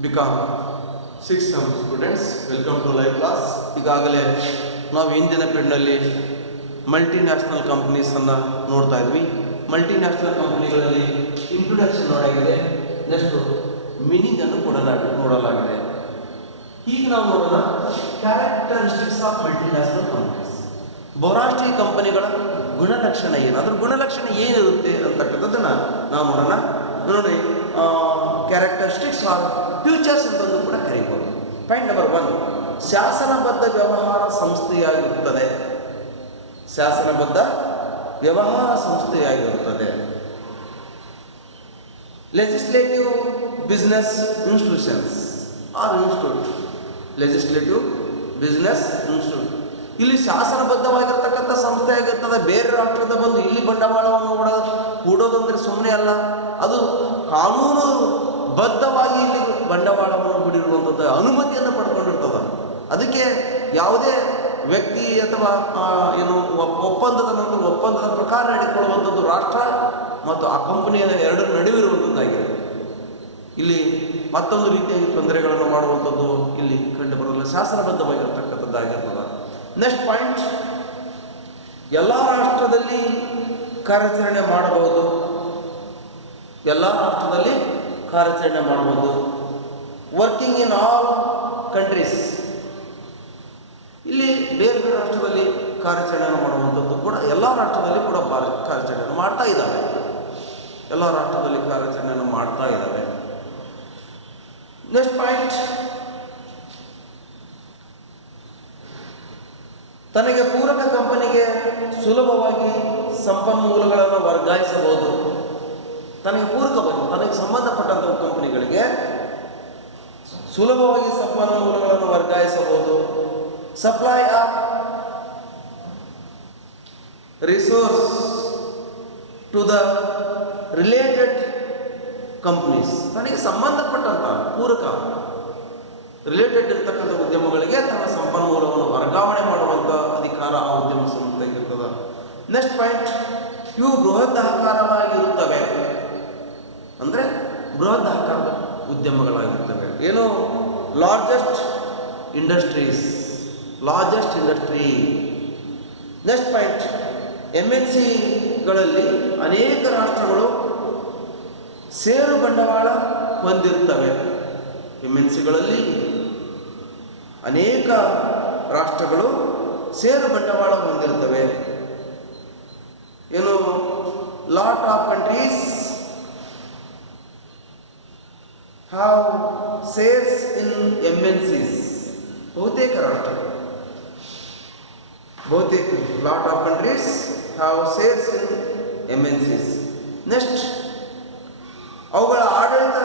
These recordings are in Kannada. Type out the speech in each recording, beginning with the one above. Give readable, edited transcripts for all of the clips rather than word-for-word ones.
BCom 6 students welcome to live class. ಈಗಾಗಲೇ ನಾವು ಹಿಂದಿನ ಪೀರಿಯಡ್ನಲ್ಲಿ ಮಲ್ಟಿನ್ಯಾಷನಲ್ ಕಂಪ್ನೀಸನ್ನು ನೋಡ್ತಾ ಇದ್ವಿ. ಮಲ್ಟಿನ್ಯಾಷನಲ್ ಕಂಪ್ನಿಗಳಲ್ಲಿ ಇಂಟ್ರೊಡಕ್ಷನ್ ನೋಡಾಗಿದೆ, ನೆಕ್ಸ್ಟು ಮೀನಿಂಗನ್ನು ಕೂಡ ನೋಡಲಾಗಿದೆ. ಈಗ ನಾವು ನೋಡೋಣ ಕ್ಯಾರೆಕ್ಟರಿಸ್ಟಿಕ್ಸ್ ಆಫ್ ಮಲ್ಟಿನ್ಯಾಷನಲ್ ಕಂಪ್ನೀಸ್. ಬಹುರಾಷ್ಟ್ರೀಯ ಕಂಪನಿಗಳ ಗುಣಲಕ್ಷಣ ಏನು, ಅದ್ರ ಗುಣಲಕ್ಷಣ ಏನಿರುತ್ತೆ ಅಂತಕ್ಕಂಥದ್ದನ್ನು ನಾವು ನೋಡೋಣ. ನೋಡಿ, ಕ್ಯಾರೆಕ್ಟರಿಸ್ಟಿಕ್ಸ್ ಆರ್ ಫ್ಯೂಚರ್ಸ್ ಅಂತಂದು ಕೂಡ ಕರೀಬೋದು. ಪಾಯಿಂಟ್ ನಂಬರ್ 1, ಶಾಸನಬದ್ಧ ವ್ಯವಹಾರ ಸಂಸ್ಥೆಯಾಗಿರುತ್ತದೆ. ಶಾಸನಬದ್ಧ ವ್ಯವಹಾರ ಸಂಸ್ಥೆಯಾಗಿರುತ್ತದೆ. Legislative business institutions or institute. Legislative business institute ಇಲ್ಲಿ ಶಾಸನಬದ್ಧವಾಗಿರ್ತಕ್ಕಂಥ ಸಂಸ್ಥೆ ಆಗಿರ್ತದೆ. ಬೇರೆ ರಾಷ್ಟ್ರದ ಬಂದು ಇಲ್ಲಿ ಬಂಡವಾಳವನ್ನು ಹೂಡೋದಂದ್ರೆ ಸುಮ್ಮನೆ ಅಲ್ಲ, ಅದು ಕಾನೂನು ಬದ್ಧವಾಗಿ ಇಲ್ಲಿ ಬಂಡವಾಳವನ್ನು ಹೂಡಿರುವಂಥದ್ದು, ಅನುಮತಿಯನ್ನು ಪಡ್ಕೊಂಡಿರ್ತದೆ. ಅದಕ್ಕೆ ಯಾವುದೇ ವ್ಯಕ್ತಿ ಅಥವಾ ಒಪ್ಪಂದದ ನಂತರ ಒಪ್ಪಂದದ ಪ್ರಕಾರ ನಡೆದುಕೊಳ್ಳುವಂಥದ್ದು ರಾಷ್ಟ್ರ ಮತ್ತು ಆ ಕಂಪನಿಯ ಎರಡರ ನಡುವಿರುವಂಥದ್ದಾಗಿದೆ. ಇಲ್ಲಿ ಮತ್ತೊಂದು ರೀತಿಯಾಗಿ ತೊಂದರೆಗಳನ್ನು ಮಾಡುವಂಥದ್ದು ಇಲ್ಲಿ ಕಂಡು ಬರೋದಿಲ್ಲ, ಶಾಸನಬದ್ಧವಾಗಿರ್ತಕ್ಕಂಥದ್ದಾಗಿರ್ತದೆ. ನೆಕ್ಸ್ಟ್ ಪಾಯಿಂಟ್, ಎಲ್ಲ ರಾಷ್ಟ್ರದಲ್ಲಿ ಕಾರ್ಯಾಚರಣೆ ಮಾಡಬಹುದು. ಎಲ್ಲ ರಾಷ್ಟ್ರದಲ್ಲಿ ಕಾರ್ಯಾಚರಣೆ ಮಾಡಬಹುದು. Working in all countries. ಇಲ್ಲಿ ಬೇರೆ ಬೇರೆ ರಾಷ್ಟ್ರದಲ್ಲಿ ಕಾರ್ಯಾಚರಣೆಯನ್ನು ಮಾಡುವಂಥದ್ದು ಕೂಡ ಎಲ್ಲ ರಾಷ್ಟ್ರದಲ್ಲಿ ಕೂಡ ಕಾರ್ಯಾಚರಣೆಯನ್ನು ಮಾಡ್ತಾ ಇದ್ದಾವೆ. ಎಲ್ಲ ರಾಷ್ಟ್ರದಲ್ಲಿ ಕಾರ್ಯಾಚರಣೆಯನ್ನು ಮಾಡ್ತಾ ಇದ್ದಾವೆ. ನೆಕ್ಸ್ಟ್ ಪಾಯಿಂಟ್, ತನಗೆ ಪೂರಕ ಕಂಪನಿಗೆ ಸುಲಭವಾಗಿ ಸಂಪನ್ಮೂಲಗಳನ್ನು ವರ್ಗಾಯಿಸಬಹುದು. ತನಗೆ ಪೂರಕವಾಗಿ, ತನಗೆ ಸಂಬಂಧಪಟ್ಟಂಥ ಕಂಪನಿಗಳಿಗೆ ಸುಲಭವಾಗಿ ಸಂಪನ್ಮೂಲಗಳನ್ನು ವರ್ಗಾಯಿಸಬಹುದು. Supply of resource to the related companies. ತನಗೆ ಸಂಬಂಧಪಟ್ಟಂಥ ಪೂರಕ ರಿಲೇಟೆಡ್ ಇರ್ತಕ್ಕಂಥ ಉದ್ಯಮಗಳಿಗೆ ತನ್ನ ಸಂಪನ್ಮೂಲವನ್ನು ವರ್ಗಾವಣೆ ಮಾಡುವಂಥ ಅಧಿಕಾರ ಆ ಉದ್ಯಮ ಸಂಸ್ಥೆಗಿರ್ತದೆ. ನೆಕ್ಸ್ಟ್ ಪಾಯಿಂಟ್, ಇವು ಬೃಹದಾಕಾರವಾಗಿರುತ್ತವೆ. ಅಂದರೆ ಬೃಹದಾಕಾರದ ಉದ್ಯಮಗಳಾಗಿರ್ತವೆ. ಏನು, ಲಾರ್ಜೆಸ್ಟ್ ಇಂಡಸ್ಟ್ರಿ. ನೆಕ್ಸ್ಟ್ ಪಾಯಿಂಟ್, MNCಗಳಲ್ಲಿ ಅನೇಕ ರಾಷ್ಟ್ರಗಳು ಷೇರು ಬಂಡವಾಳ ಹೊಂದಿರ್ತವೆ. MNCಗಳಲ್ಲಿ ಅನೇಕ ರಾಷ್ಟ್ರಗಳು ಷೇರು ಬಂಡವಾಳ ಹೊಂದಿರ್ತವೆ. ಏನು, lot of countries have shares in MNCs. ಬಹುತೇಕ ರಾಷ್ಟ್ರಗಳು, lot of countries have shares in MNCs. Next, ಅವುಗಳ ಆಡಳಿತ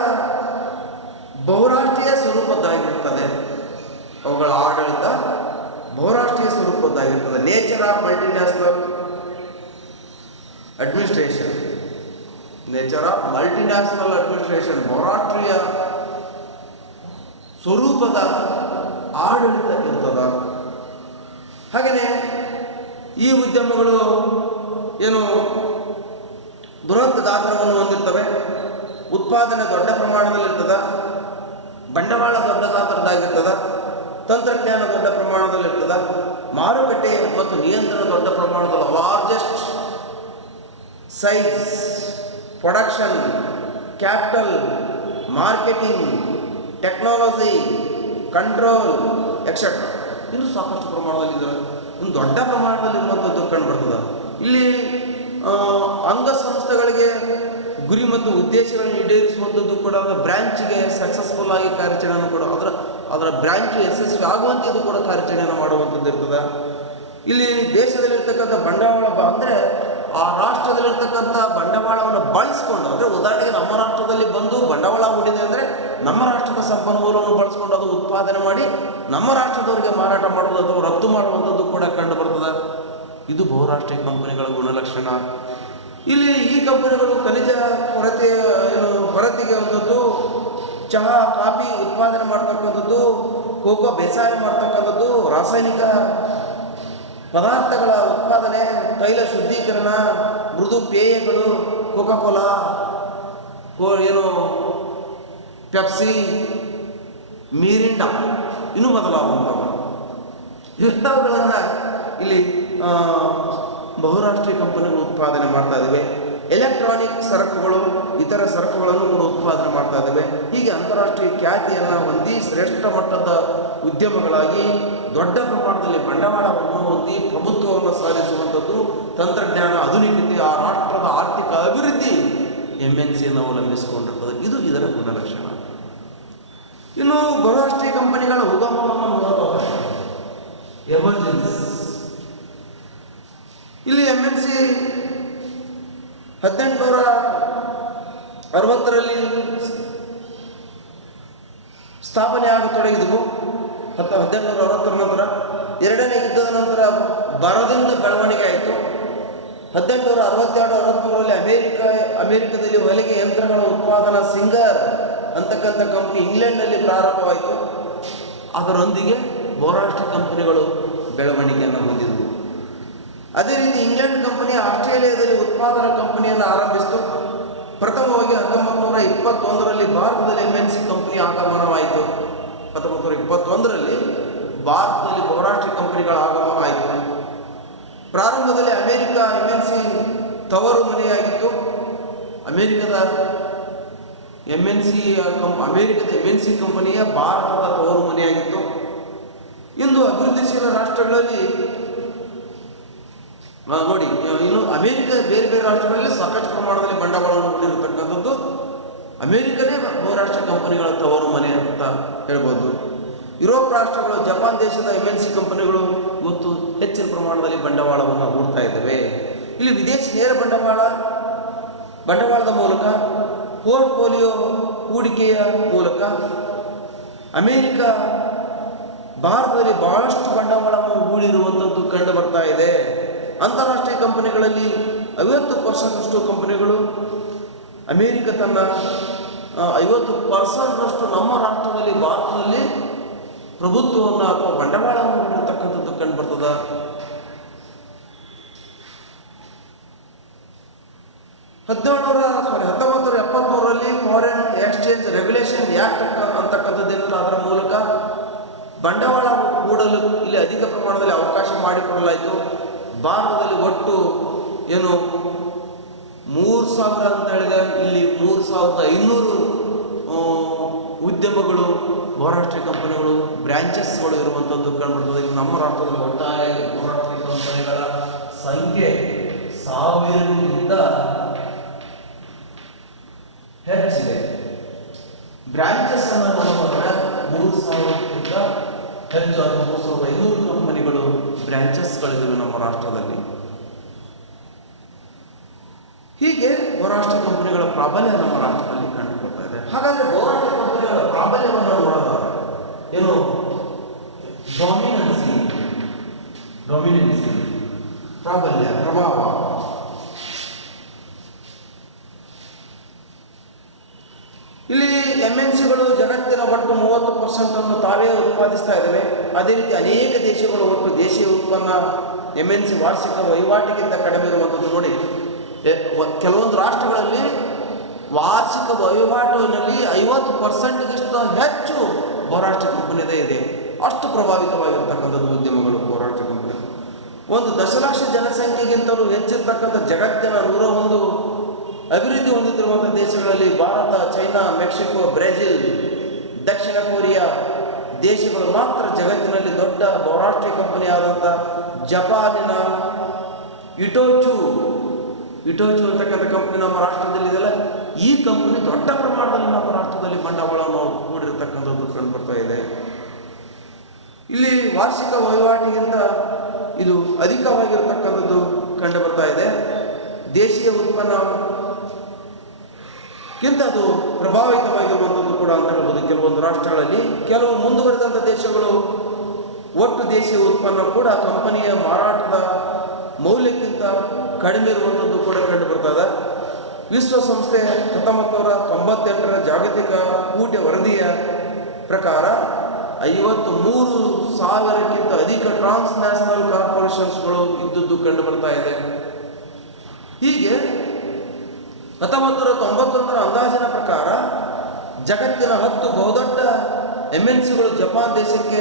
ಬಹುರಾಷ್ಟ್ರೀಯ ಸ್ವರೂಪದ್ದಾಗಿರುತ್ತದೆ. Nature of multinational administration. ಬಹುರಾಷ್ಟ್ರೀಯ ಸ್ವರೂಪದ ಆಡಳಿತ ಇರ್ತದ. ಹಾಗೆಯೇ ಈ ಉದ್ಯಮಗಳು ಏನು ಬೃಹತ್ ಗಾತ್ರವನ್ನು ಹೊಂದಿರ್ತವೆ. ಉತ್ಪಾದನೆ ದೊಡ್ಡ ಪ್ರಮಾಣದಲ್ಲಿರ್ತದ, ಬಂಡವಾಳ ದೊಡ್ಡ ಗಾತ್ರದಾಗಿರ್ತದ, ತಂತ್ರಜ್ಞಾನ ದೊಡ್ಡ ಪ್ರಮಾಣದಲ್ಲಿರ್ತದ, ಮಾರುಕಟ್ಟೆ ಮತ್ತು ನಿಯಂತ್ರಣ ದೊಡ್ಡ ಪ್ರಮಾಣದಲ್ಲಿ, largest size, production, capital, marketing, technology, control etcetera. ಇನ್ನು ಸಾಕಷ್ಟು ಪ್ರಮಾಣದಲ್ಲಿದ್ದಾರೆ. ಇನ್ನು ದೊಡ್ಡ ಪ್ರಮಾಣದಲ್ಲಿರುವಂಥದ್ದು ಕಂಡುಬರ್ತದೆ. ಇಲ್ಲಿ ಅಂಗಸಂಸ್ಥೆಗಳಿಗೆ ಗುರಿ ಮತ್ತು ಉದ್ದೇಶಗಳನ್ನು ಈಡೇರಿಸುವಂಥದ್ದು ಕೂಡ ಅದರ ಬ್ರ್ಯಾಂಚಿಗೆ ಸಕ್ಸಸ್ಫುಲ್ ಆಗಿ ಕಾರ್ಯಾಚರಣೆಯನ್ನು ಕೂಡ ಅದರ ಬ್ರ್ಯಾಂಚು ಯಶಸ್ವಿ ಆಗುವಂತೆ ಇದು ಕೂಡ ಕಾರ್ಯಾಚರಣೆಯನ್ನು ಮಾಡುವಂಥದ್ದು ಇರ್ತದೆ. ಇಲ್ಲಿ ದೇಶದಲ್ಲಿರ್ತಕ್ಕಂಥ ಬಂಡವಾಳ ಅಂದರೆ ಆ ರಾಷ್ಟ್ರದಲ್ಲಿರ್ತಕ್ಕಂಥ ಬಂಡವಾಳವನ್ನು ಬಳಸ್ಕೊಂಡು, ಅಂದರೆ ಉದಾಹರಣೆಗೆ ನಮ್ಮ ರಾಷ್ಟ್ರದಲ್ಲಿ ಬಂದು ಬಂಡವಾಳ ಹೂಡಿದೆ ಅಂದರೆ ನಮ್ಮ ರಾಷ್ಟ್ರದ ಸಂಪನ್ಮೂಲವನ್ನು ಬಳಸ್ಕೊಂಡು ಅದು ಉತ್ಪಾದನೆ ಮಾಡಿ ನಮ್ಮ ರಾಷ್ಟ್ರದವರಿಗೆ ಮಾರಾಟ ಮಾಡುವುದು ಅಥವಾ ರಫ್ತು ಮಾಡುವಂಥದ್ದು ಕೂಡ ಕಂಡು ಬರ್ತದೆ. ಇದು ಬಹುರಾಷ್ಟ್ರೀಯ ಕಂಪನಿಗಳ ಗುಣಲಕ್ಷಣ. ಇಲ್ಲಿ ಈ ಕಂಪನಿಗಳು ಖನಿಜ ಹೊರತೆಗೆ ಒಂದದ್ದು, ಚಹಾ ಕಾಫಿ ಉತ್ಪಾದನೆ ಮಾಡ್ತಕ್ಕಂಥದ್ದು, ಕೋಕೋ ಬೇಸಾಯ ಮಾಡ್ತಕ್ಕಂಥದ್ದು, ರಾಸಾಯನಿಕ ಪದಾರ್ಥಗಳ ಉತ್ಪಾದನೆ, ತೈಲ ಶುದ್ಧೀಕರಣ, ಮೃದು ಪೇಯಗಳು, ಕೋಕಾ ಕೋಲಾ, ಪೆಪ್ಸಿ ಮಿರಿಂಡಾ ಇನ್ನೂ ಮೊದಲಾದಂಥವು ಇವೆಲ್ಲವುಗಳನ್ನು ಇಲ್ಲಿ ಬಹುರಾಷ್ಟ್ರೀಯ ಕಂಪನಿಗಳು ಉತ್ಪಾದನೆ ಮಾಡ್ತಾ ಇದ್ದಾವೆ. ಎಲೆಕ್ಟ್ರಾನಿಕ್ ಸರಕುಗಳು, ಇತರ ಸರಕುಗಳನ್ನು ಕೂಡ ಉತ್ಪಾದನೆ ಮಾಡ್ತಾ ಇದ್ದಾವೆ. ಹೀಗೆ ಅಂತಾರಾಷ್ಟ್ರೀಯ ಖ್ಯಾತಿಯನ್ನು ಹೊಂದಿ ಶ್ರೇಷ್ಠ ಮಟ್ಟದ ಉದ್ಯಮಗಳಾಗಿ ದೊಡ್ಡ ಪ್ರಮಾಣದಲ್ಲಿ ಬಂಡವಾಳವನ್ನು ಹೊಂದಿ ಪ್ರಭುತ್ವವನ್ನು ಸಾಧಿಸುವಂಥದ್ದು, ತಂತ್ರಜ್ಞಾನ ಆಧುನಿಕತೆ, ಆ ರಾಷ್ಟ್ರದ ಆರ್ಥಿಕ ಅಭಿವೃದ್ಧಿ MNCಯನ್ನು ಅವಲಂಬಿಸಿಕೊಂಡಿರ್ತದೆ. ಇದು ಇದರ ಗುಣಲಕ್ಷಣ. ಇನ್ನು ಬಹುರಾಷ್ಟ್ರೀಯ ಕಂಪನಿಗಳ ಉಗಮವನ್ನು ನೋಡೋಣ. ಎಮರ್ಜೆನ್ಸ್ ಇಲ್ಲಿ MNC 1860ರಲ್ಲಿ ಸ್ಥಾಪನೆ ಆಗತೊಡಗಿದವು. 1860ರ ನಂತರ ಎರಡನೇ ಯುದ್ಧದ ನಂತರ ಬರದಿಂದ ಬೆಳವಣಿಗೆ ಆಯಿತು. 1862-63ರಲ್ಲಿ ಅಮೆರಿಕದಲ್ಲಿ ಹೊಲಿಗೆ ಯಂತ್ರಗಳ ಉತ್ಪಾದನಾ ಸಿಂಗರ್ ಅಂತಕ್ಕಂಥ ಕಂಪನಿ ಇಂಗ್ಲೆಂಡ್ನಲ್ಲಿ ಪ್ರಾರಂಭವಾಯಿತು. ಅದರೊಂದಿಗೆ ಬಹುರಾಷ್ಟ್ರೀಯ ಕಂಪನಿಗಳು ಬೆಳವಣಿಗೆಯನ್ನು ಹೊಂದಿದವು. ಅದೇ ರೀತಿ ಇಂಗ್ಲೆಂಡ್ ಕಂಪನಿ ಆಸ್ಟ್ರೇಲಿಯಾದಲ್ಲಿ ಉತ್ಪಾದನಾ ಕಂಪನಿಯನ್ನು ಆರಂಭಿಸಿತು. ಪ್ರಥಮವಾಗಿ 1921ರಲ್ಲಿ ಭಾರತದಲ್ಲಿ MNC ಕಂಪನಿ ಆಗಮನವಾಯಿತು. 1921ರಲ್ಲಿ ಭಾರತದಲ್ಲಿ ಬಹುರಾಷ್ಟ್ರೀಯ ಕಂಪನಿಗಳ ಆಗಮನ ಆಯಿತು. ಪ್ರಾರಂಭದಲ್ಲಿ ಅಮೆರಿಕ MNC ತವರು ಮನೆಯಾಗಿತ್ತು. ಅಮೆರಿಕದ MNC ಕಂಪನಿಯ ಭಾರತದ ತವರು ಮನೆಯಾಗಿತ್ತು. ಇಂದು ಅಭಿವೃದ್ಧಿಶೀಲ ರಾಷ್ಟ್ರಗಳಲ್ಲಿ ನೋಡಿ, ಇನ್ನು ಅಮೆರಿಕ ಬೇರೆ ಬೇರೆ ರಾಷ್ಟ್ರಗಳಲ್ಲಿ ಸಾಕಷ್ಟು ಪ್ರಮಾಣದಲ್ಲಿ ಬಂಡವಾಳವನ್ನು ಹೊಂದಿರತಕ್ಕಂಥದ್ದು. ಅಮೆರಿಕನೇ ಬಹುರಾಷ್ಟ್ರೀಯ ಕಂಪನಿಗಳ ತವರು ಮನೆ ಅಂತ ಹೇಳ್ಬೋದು. ಯುರೋಪ್ ರಾಷ್ಟ್ರಗಳು, ಜಪಾನ್ ದೇಶದ MNC ಕಂಪನಿಗಳು ಇವತ್ತು ಹೆಚ್ಚಿನ ಪ್ರಮಾಣದಲ್ಲಿ ಬಂಡವಾಳವನ್ನು ಹೂಡ್ತಾ ಇದ್ದಾವೆ. ಇಲ್ಲಿ ವಿದೇಶಿ ನೇರ ಬಂಡವಾಳದ ಮೂಲಕ, ಪೋರ್ಟ್ಫೋಲಿಯೋ ಹೂಡಿಕೆಯ ಮೂಲಕ ಅಮೆರಿಕ ಭಾರತದಲ್ಲಿ ಬಹಳಷ್ಟು ಬಂಡವಾಳವನ್ನು ಹೂಡಿರುವಂಥದ್ದು ಕಂಡು ಬರ್ತಾ ಇದೆ. ಅಂತಾರಾಷ್ಟ್ರೀಯ ಕಂಪನಿಗಳಲ್ಲಿ 50% ಕಂಪನಿಗಳು ಅಮೆರಿಕ ತನ್ನ 50% ನಮ್ಮ ರಾಷ್ಟ್ರದಲ್ಲಿ ಭಾರತದಲ್ಲಿ ಪ್ರಭುತ್ವವನ್ನು ಅಥವಾ ಬಂಡವಾಳವನ್ನು ಹೊಂದಿರತಕ್ಕಂಥದ್ದು ಕಂಡು ಬರ್ತದ. 1973ರಲ್ಲಿ ಫಾರಿನ್ ಎಕ್ಸ್ಚೇಂಜ್ ರೆಗ್ಯುಲೇಷನ್ ಆಕ್ಟ್ ಅಂತಕ್ಕಂಥದ್ದೇನಿಲ್ಲ, ಅದರ ಮೂಲಕ ಬಂಡವಾಳ ಹೂಡಲು ಇಲ್ಲಿ ಅಧಿಕ ಪ್ರಮಾಣದಲ್ಲಿ ಅವಕಾಶ ಮಾಡಿಕೊಡಲಾಯಿತು. ಭಾರತದಲ್ಲಿ ಒಟ್ಟು ಏನು 3000 ಅಂತ ಹೇಳಿದೆ, ಇಲ್ಲಿ 3500 ಉದ್ಯಮಗಳು, ಬಹುರಾಷ್ಟ್ರೀಯ ಕಂಪನಿಗಳು, ಬ್ರಾಂಚಸ್ಗಳು ಇರುವಂಥದ್ದು ಕಂಡುಬರ್ತದೆ. ನಮ್ಮ ರಾಷ್ಟ್ರದಲ್ಲಿ ಒಟ್ಟಾರೆ ಬಹುರಾಷ್ಟ್ರೀಯ ಕಂಪನಿಗಳ ಸಂಖ್ಯೆ 1000ಕ್ಕಿಂತ ಹೆಚ್ಚಿದೆ. ಬ್ರಾಂಚಸ್ ಅನ್ನು ನೋಡಿದ್ರೆ 3000ಕ್ಕಿಂತ ಹೆಚ್ಚು, 3500 ಕಂಪನಿಗಳು ಬ್ರಾಂಚಸ್ಗಳಿವೆ ನಮ್ಮ ರಾಷ್ಟ್ರದಲ್ಲಿ. ಹೀಗೆ ಬಹುರಾಷ್ಟ್ರೀಯ ಕಂಪನಿಗಳ ಪ್ರಾಬಲ್ಯ ನಮ್ಮ ರಾಷ್ಟ್ರದಲ್ಲಿ ಕಂಡುಕೊಳ್ತಾ ಇದೆ. ಹಾಗಾದ್ರೆ ಬಹುರಾಷ್ಟ್ರೀಯ ಕಂಪನಿಗಳ ಪ್ರಾಬಲ್ಯವನ್ನು ನೋಡೋದಾದ್ರೆ ಏನು, ಡಾಮಿನೆನ್ಸಿ, ಪ್ರಾಬಲ್ಯ, ಪ್ರಭಾವ. ಇಲ್ಲಿ MNCಗಳು ಜಗತ್ತಿನ ಒಟ್ಟು 30% ತಾವೇ ಉತ್ಪಾದಿಸ್ತಾ ಇದ್ದಾವೆ. ಅದೇ ರೀತಿ ಅನೇಕ ದೇಶಗಳು ಒಟ್ಟು ದೇಶೀಯ ಉತ್ಪನ್ನ MNC ವಾರ್ಷಿಕ ವಹಿವಾಟಿಗಿಂತ ಕಡಿಮೆ ಇರುವಂಥದ್ದು. ನೋಡಿ, ಕೆಲವೊಂದು ರಾಷ್ಟ್ರಗಳಲ್ಲಿ ವಾರ್ಷಿಕ ವಹಿವಾಟಿನಲ್ಲಿ 50%ಗಿಂತ ಹೆಚ್ಚು ಬಹುರಾಷ್ಟ್ರೀಯ ಕಂಪನಿದೇ ಇದೆ. ಅಷ್ಟು ಪ್ರಭಾವಿತವಾಗಿರ್ತಕ್ಕಂಥದ್ದು ಉದ್ಯಮಗಳು, ಬಹುರಾಷ್ಟ್ರೀಯ ಕಂಪನಿಗಳು. 1 ದಶಲಕ್ಷ ಜನಸಂಖ್ಯೆಗಿಂತಲೂ ಹೆಚ್ಚಿರ್ತಕ್ಕಂಥ ಜಗತ್ತಿನ 101 ಅಭಿವೃದ್ಧಿ ಹೊಂದುತ್ತಿರುವಂಥ ದೇಶಗಳಲ್ಲಿ ಭಾರತ, ಚೈನಾ, ಮೆಕ್ಸಿಕೋ, ಬ್ರೆಜಿಲ್, ದಕ್ಷಿಣ ಕೊರಿಯಾ ದೇಶಗಳು ಮಾತ್ರ ಜಗತ್ತಿನಲ್ಲಿ ದೊಡ್ಡ ಬಹುರಾಷ್ಟ್ರೀಯ ಕಂಪನಿಯಾದಂಥ ಜಪಾನಿನ ಇಟೋಚು ಅಂತಕ್ಕಂಥ ಕಂಪನಿ ನಮ್ಮ ರಾಷ್ಟ್ರದಲ್ಲಿ ಇದೆಯಲ್ಲ, ಈ ಕಂಪನಿ ದೊಡ್ಡ ಪ್ರಮಾಣದಲ್ಲಿ ನಮ್ಮ ರಾಷ್ಟ್ರದಲ್ಲಿ ಬಂಡವಾಳವನ್ನು ಹೂಡಿರತಕ್ಕಂಥದ್ದು ಕಂಡು ಬರ್ತಾ ಇದೆ. ಇಲ್ಲಿ ವಾರ್ಷಿಕ ವಹಿವಾಟಿಗಿಂತ ಇದು ಅಧಿಕವಾಗಿರತಕ್ಕಂಥದ್ದು ಕಂಡು ಬರ್ತಾ ಇದೆ. ದೇಶೀಯ ಉತ್ಪನ್ನಕ್ಕಿಂತ ಅದು ಪ್ರಭಾವಿತವಾಗಿರುವಂಥದ್ದು ಕೂಡ ಅಂತ ಹೇಳ್ಬೋದು. ಕೆಲವೊಂದು ರಾಷ್ಟ್ರಗಳಲ್ಲಿ, ಕೆಲವು ಮುಂದುವರೆದಂಥ ದೇಶಗಳು ಒಟ್ಟು ದೇಶೀಯ ಉತ್ಪನ್ನ ಕೂಡ ಕಂಪನಿಯ ಮಾರಾಟದ ಮೌಲ್ಯಕ್ಕಿಂತ ಕಡಿಮೆ ಇರುವಂಥದ್ದು ಕೂಡ ಕಂಡು ಬರ್ತದೆ. ವಿಶ್ವಸಂಸ್ಥೆ 1998ರ ಜಾಗತಿಕ ಹೂಡಿಕೆ ವರದಿಯ ಪ್ರಕಾರ 53,000ಕ್ಕಿಂತ ಅಧಿಕ ಟ್ರಾನ್ಸ್ ನ್ಯಾಷನಲ್ ಕಾರ್ಪೊರೇಷನ್ಸ್ಗಳು ಇದ್ದದ್ದು ಕಂಡು ಬರ್ತಾ ಇದೆ. ಹೀಗೆ 1991ರ ಅಂದಾಜಿನ ಪ್ರಕಾರ ಜಗತ್ತಿನ 10 ಬಹುದೊಡ್ಡ MNCಗಳು ಜಪಾನ್ ದೇಶಕ್ಕೆ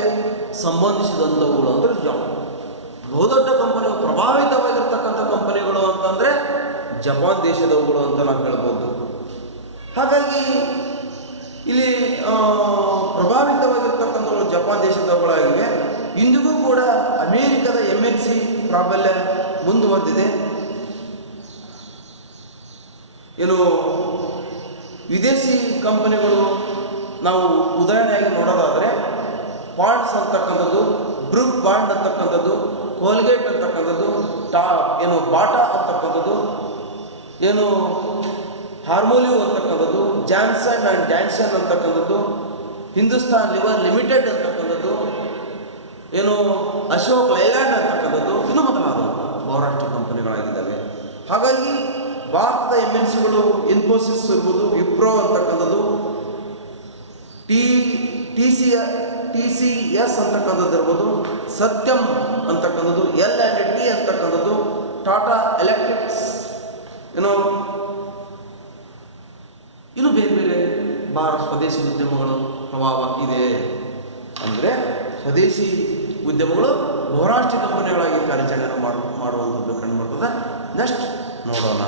ಸಂಬಂಧಿಸಿದಂಥವುಗಳು ಅಂದರೆ ಬಹುದೊಡ್ಡ ಕಂಪನಿಗಳು, ಪ್ರಭಾವಿತವಾಗಿರ್ತಕ್ಕಂಥ ಕಂಪನಿಗಳು ಅಂತಂದರೆ ಜಪಾನ್ ದೇಶದವುಗಳು ಅಂತ ನಾವು ಹೇಳ್ಬೋದು. ಹಾಗಾಗಿ ಇಲ್ಲಿ ಪ್ರಭಾವಿತವಾಗಿರ್ತಕ್ಕಂಥವು ಜಪಾನ್ ದೇಶದವುಗಳಾಗಿವೆ. ಇಂದಿಗೂ ಕೂಡ ಅಮೇರಿಕದ MNC ಪ್ರಾಬಲ್ಯ ಮುಂದುವರೆದಿದೆ. ಏನು ವಿದೇಶಿ ಕಂಪನಿಗಳು ನಾವು ಉದಾಹರಣೆಯಾಗಿ ನೋಡೋದಾದರೆ ಪಾಂಡ್ಸ್ ಅಂತಕ್ಕಂಥದ್ದು, ಬ್ರೂಕ್ ಬಾಂಡ್ ಅಂತಕ್ಕಂಥದ್ದು, ಕೋಲ್ಗೇಟ್ ಅಂತಕ್ಕಂಥದ್ದು, ಬಾಟಾ ಅಂತಕ್ಕಂಥದ್ದು, ಹಾರ್ಮೋಲಿಯೋ ಅಂತಕ್ಕಂಥದ್ದು, ಜಾನ್ಸನ್ ಆ್ಯಂಡ್ ಜಾನ್ಸನ್ ಅಂತಕ್ಕಂಥದ್ದು, ಹಿಂದೂಸ್ತಾನ್ ಲಿವರ್ ಲಿಮಿಟೆಡ್ ಅಂತಕ್ಕಂಥದ್ದು, ಅಶೋಕ್ ಲೈಲ್ಯಾಂಡ್ ಅಂತಕ್ಕಂಥದ್ದು, ಇನ್ನೂ ಮೊದಲಾದವು ಬಹುರಾಷ್ಟ್ರ ಕಂಪನಿಗಳಾಗಿದ್ದಾವೆ. ಹಾಗಾಗಿ ಭಾರತದ MNCಗಳು ಇನ್ಫೋಸಿಸ್ ಇರ್ಬೋದು, ವಿಪ್ರೋ ಅಂತಕ್ಕಂಥದ್ದು, TCS ಅಂತಕ್ಕಂಥದ್ದು ಇರ್ಬೋದು, ಸತ್ಯಂ ಅಂತಕ್ಕಂಥದ್ದು, L&T ಅಂತಕ್ಕಂಥದ್ದು, ಟಾಟಾ ಎಲೆಕ್ಟ್ರಿಕ್ಸ್, ಇನ್ನು ಬೇರೆ ಬೇರೆ ಸ್ವದೇಶಿ ಉದ್ಯಮಗಳು ಪ್ರಭಾವ ಇದೆ. ಅಂದರೆ ಸ್ವದೇಶಿ ಉದ್ಯಮಗಳು ಬಹುರಾಷ್ಟ್ರೀಯ ಕಂಪನಿಗಳಾಗಿ ಕಾರ್ಯಾಚರಣೆ ಮಾಡುವಂಥದ್ದು ಕಂಡು ಬರ್ತದೆ. ನೆಕ್ಸ್ಟ್ ನೋಡೋಣ.